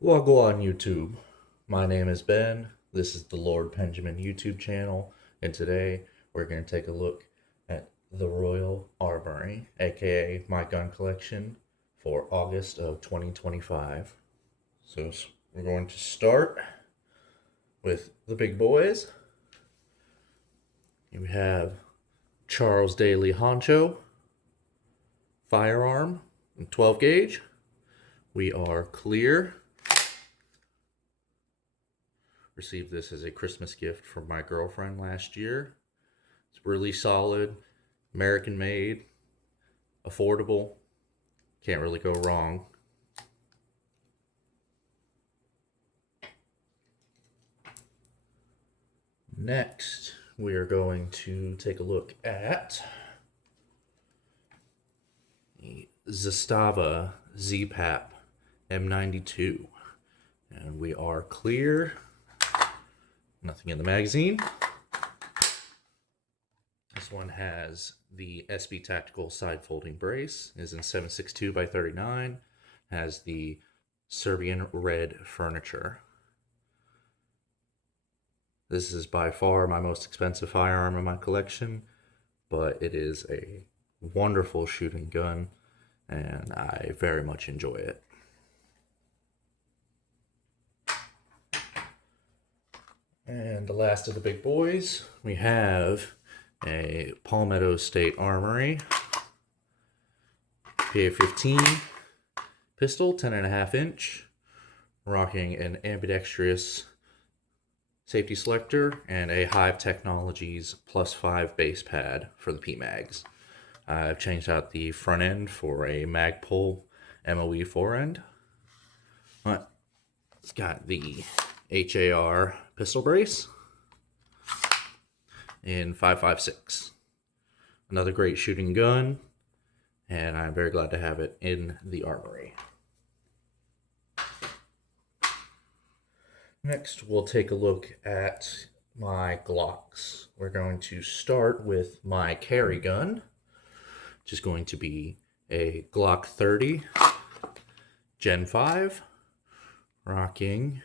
Well, go on YouTube. My name is Ben. This is the Lord Benjamin YouTube channel, and today we're going to take a look at the Royal Armory, aka my gun collection for August of 2025. So we're going to start with the big boys. You have Charles Daly Honcho, Firearm, 12 gauge. We are clear. Received this as a Christmas gift from my girlfriend last year. It's really solid, American made, affordable. Can't really go wrong. Next, we are going to take a look at the Zastava Z-Pap M92. And we are clear. Nothing in the magazine. This one has the SB Tactical side folding brace. It is in 7.62 by 39. Has the Serbian red furniture. This is by far my most expensive firearm in my collection, but it is a wonderful shooting gun, and I very much enjoy it. And the last of the big boys, we have a Palmetto State Armory PA-15 pistol, 10.5 inch, rocking an ambidextrous safety selector and a Hive Technologies +5 base pad for the PMags. I've changed out the front end for a Magpul MOE forend. It's got the HAR pistol brace in 5.56. Another great shooting gun, and I'm very glad to have it in the armory. Next, we'll take a look at my Glocks. We're going to start with my carry gun, which is going to be a Glock 30 Gen 5, rocking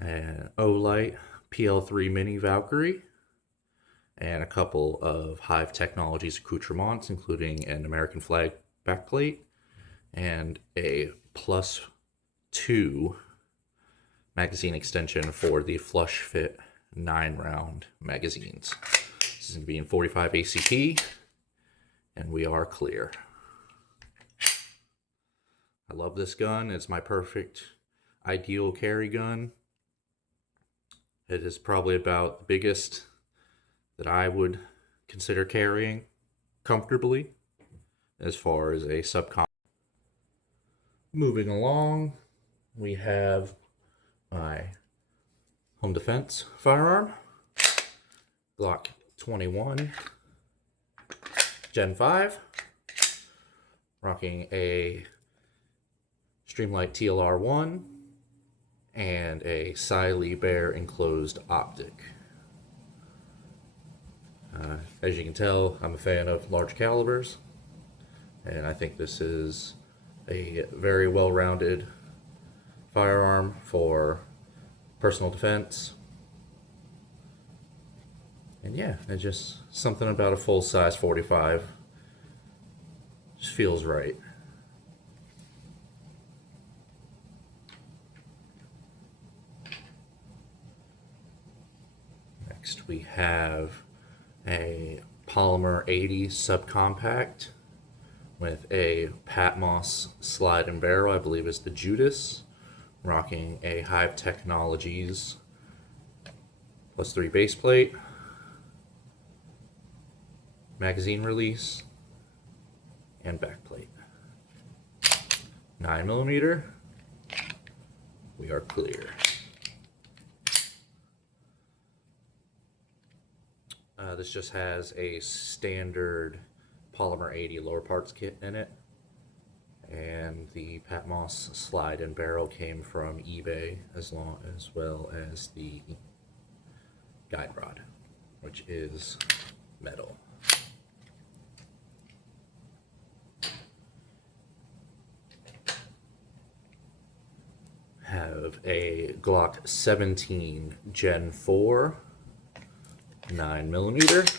an Olight PL3 Mini Valkyrie, and a couple of Hive Technologies accoutrements, including an American flag backplate and a +2 magazine extension for the flush fit 9-round magazines. This is going to be in 45 ACP, and we are clear. I love this gun. It's my perfect ideal carry gun. It is probably about the biggest that I would consider carrying comfortably as far as a subcom. Moving along, we have my home defense firearm, Glock 21 Gen 5, rocking a Streamlight TLR1 and a Siley Bear enclosed optic. As you can tell, I'm a fan of large calibers, and I think this is a very well-rounded firearm for personal defense. And yeah, it's just something about a full-size 45 just feels right. Next, we have a Polymer 80 subcompact with a Patmos slide and barrel, I believe is the Judas, rocking a Hive Technologies +3 base plate, magazine release, and backplate. 9mm, we are clear. This just has a standard Polymer 80 lower parts kit in it, and the Patmos slide and barrel came from eBay, as well as the guide rod, which is metal. Have a Glock 17 Gen 4 9mm.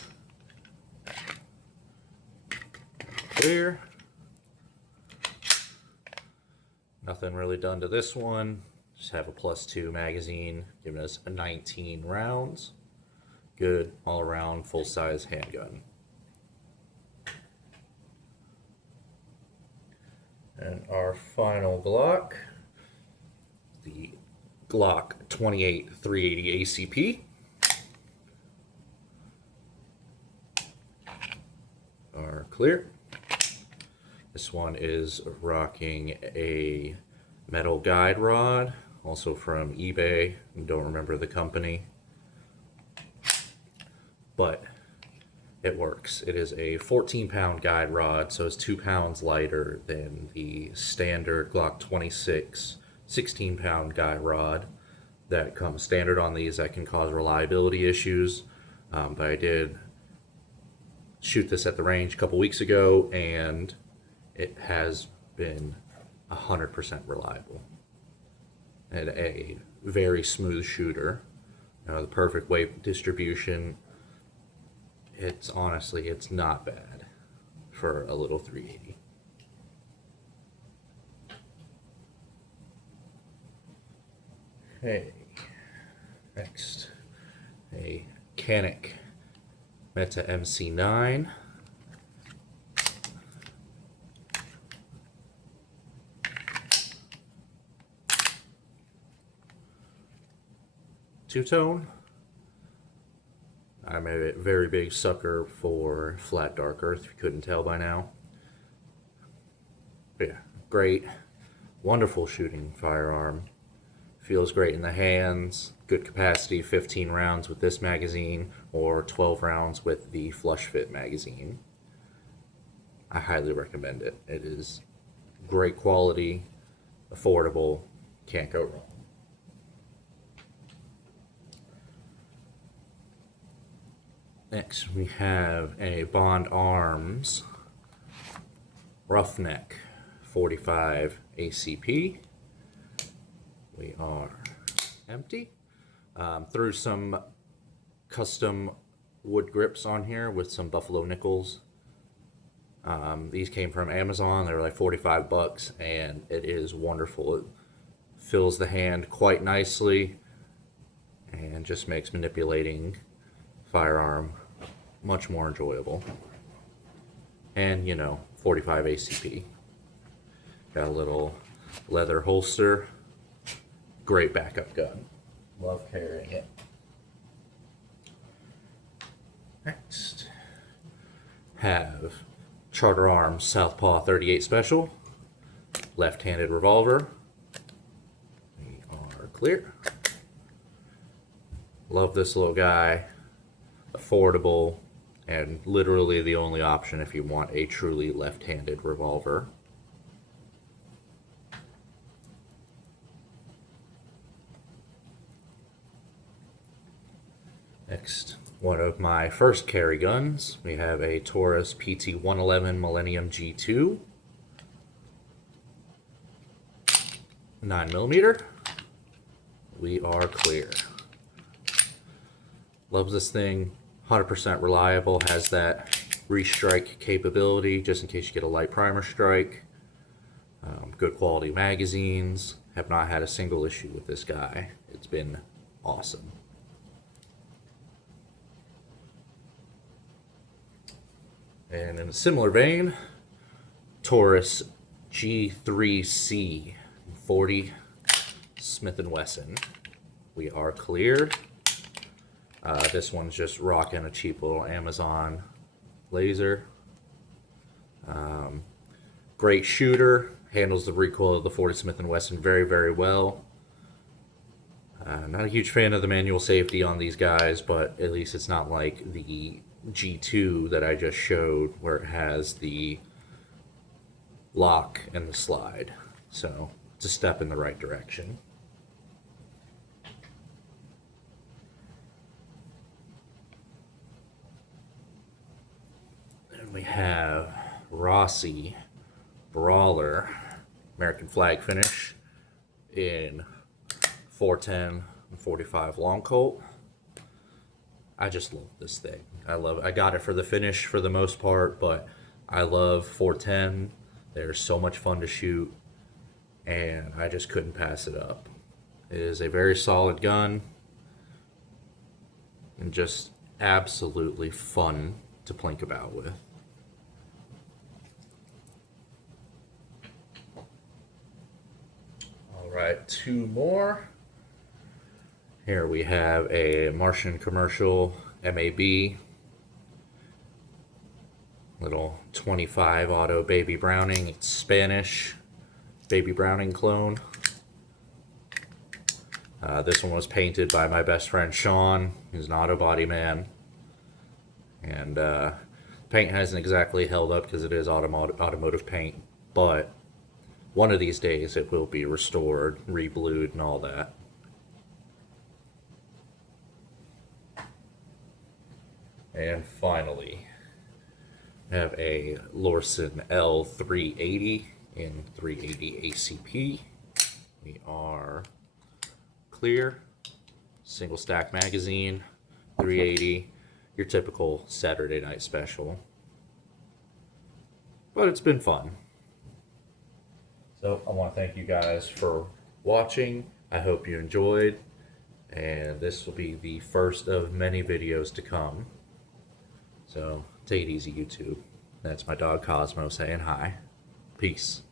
Clear. Nothing really done to this one. Just have a +2 magazine, giving us 19 rounds. Good all-around full-size handgun. And our final Glock, the Glock 28 380 ACP. Are clear. This one is rocking a metal guide rod, also from eBay. Don't remember the company, but it works. It is a 14-pound guide rod, so it's 2 pounds lighter than the standard Glock 26 16-pound guide rod that comes standard on these. That can cause reliability issues, but I did shoot this at the range a couple weeks ago, and it has been 100% reliable and a very smooth shooter. The perfect weight distribution. It's honestly, it's not bad for a little 380. Okay, next, a Canik Meta MC9. Two-tone. I'm a very big sucker for flat dark earth, if you couldn't tell by now. But yeah, great, wonderful shooting firearm. Feels great in the hands. Good capacity, 15 rounds with this magazine, or 12 rounds with the flush fit magazine. I highly recommend it. It is great quality, affordable, can't go wrong. Next, we have a Bond Arms Roughneck 45 ACP. We are empty. Threw some custom wood grips on here with some buffalo nickels. These came from Amazon. They were like 45 bucks, and it is wonderful. It fills the hand quite nicely and just makes manipulating firearm much more enjoyable. And 45 ACP. Got a little leather holster. Great backup gun. Love carrying it. Next, have Charter Arms Southpaw 38 Special. Left-handed revolver. We are clear. Love this little guy. Affordable, and literally the only option if you want a truly left-handed revolver. Next, one of my first carry guns. We have a Taurus PT-111 Millennium G2. 9mm. We are clear. Loves this thing. 100% reliable. Has that restrike capability just in case you get a light primer strike. Good quality magazines. Have not had a single issue with this guy. It's been awesome. And in a similar vein, Taurus G3C 40 Smith & Wesson. We are cleared. This one's just rocking a cheap little Amazon laser. Great shooter. Handles the recoil of the 40 Smith & Wesson very, very well. Not a huge fan of the manual safety on these guys, but at least it's not like the G2 that I just showed where it has the lock and the slide. So it's a step in the right direction. And we have Rossi Brawler American flag finish in 410 and 45 long Colt. I just love this thing. I got it for the finish for the most part, but I love 410. They're so much fun to shoot, and I just couldn't pass it up. It is a very solid gun and just absolutely fun to plink about with. All right, two more. Here we have a Martian Commercial MAB, little 25 auto Baby Browning. It's Spanish Baby Browning clone. This one was painted by my best friend Sean, who's an auto body man. And paint hasn't exactly held up because it is automotive paint, but one of these days it will be restored, reblued, and all that. And finally, I have a Lorson L380 in 380 ACP. We are clear, single stack magazine, 380, your typical Saturday night special. But it's been fun. So I want to thank you guys for watching. I hope you enjoyed. And this will be the first of many videos to come. So take it easy, YouTube. That's my dog Cosmo saying hi. Peace.